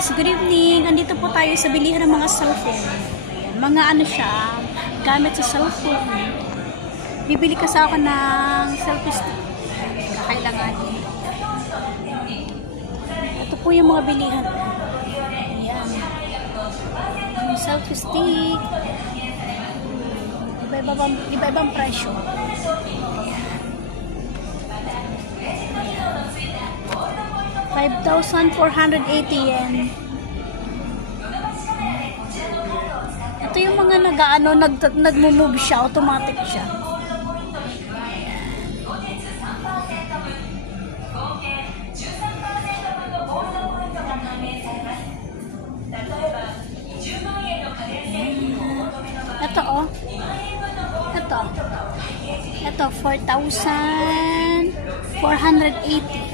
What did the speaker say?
guys, good evening. Andito po tayo sa bilihan ng mga cellphone. Mga ano siya, gamit sa cellphone. Bibili kasi ako ng selfie stick. Kailangan. Ito po yung mga bilihan. Ayan. Yung selfie stick. Iba-ibang presyo. Ayan. 5,480 yen. Ito yung mga nagmo-move siya, automatic siya. Ito oh. Ito 4,480.